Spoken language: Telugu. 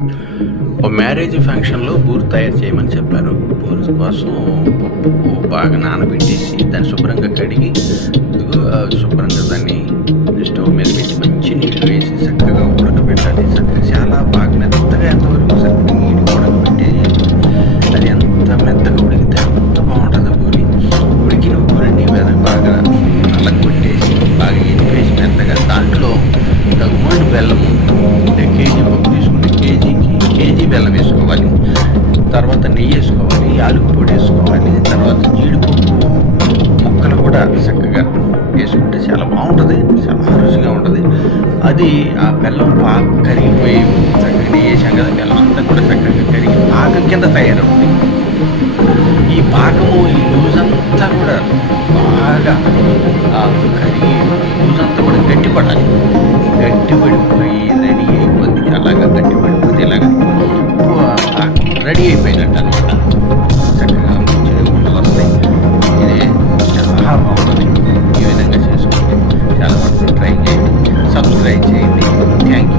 ఓ మ్యారేజ్ ఫంక్షన్‌లో బూరెలు తయారు చేయమని చెప్పారు. బూరెల కోసం పప్పు బాగా నానబెట్టేసి, దాన్ని శుభ్రంగా కడిగి, శుభ్రంగా దాన్ని స్టవ్ మీద పెట్టి మంచి నీళ్లు వేసి చక్కగా ఉడకబెట్టాలి. చాలా బాగా మెత్తగా ఎంతవరకు చక్కగా నీట్‌గా ఉడకబెట్టి, అది ఎంత మెత్తగా ఉడికితే అంత బాగుంటుంది బూరి. ఉడికిన బూరిని బాగా నలగొట్టేసి, బాగా ఎనిపేసి మెత్తగా దాంట్లో తగినంత బెల్లము, అంటే కేజీ పప్పు తీసుకుంటే కేజీ బెల్లం వేసుకోవాలి. తర్వాత నెయ్యి వేసుకోవాలి, యాలకుల పొడి వేసుకోవాలి. తర్వాత జీడిపప్పు ముక్కలు కూడా చక్కగా వేసుకుంటే చాలా బాగుంటుంది, చాలా రుచిగా ఉంటుంది. అది ఆ బెల్లం బాగా కరిగిపోయి, చక్కగా నెయ్యి వేసాం కదా, బెల్లం అంతా కూడా చక్కగా కరిగి పాకం కింద తయారవుతుంది. ఈ పాకము, ఈ లూజ్ అంతా కూడా బాగా కరిగి లూజ్ అంతా కూడా గట్టిపడాలి. గట్టిపడిపోయి రెడీ అయిపోద్ది. అలాగా గట్టిపడిపోతే ఇలాగా రెడీ అయిపోయినట్టు అనమాట. చక్కగా మంచిగా ఉండలు వస్తాయి. ఇది చాలా బాగుంటుంది. ఈ విధంగా చేసుకుంటే చాలా మంది ట్రై చేయండి, సబ్స్క్రైబ్ చేయండి. Thank you.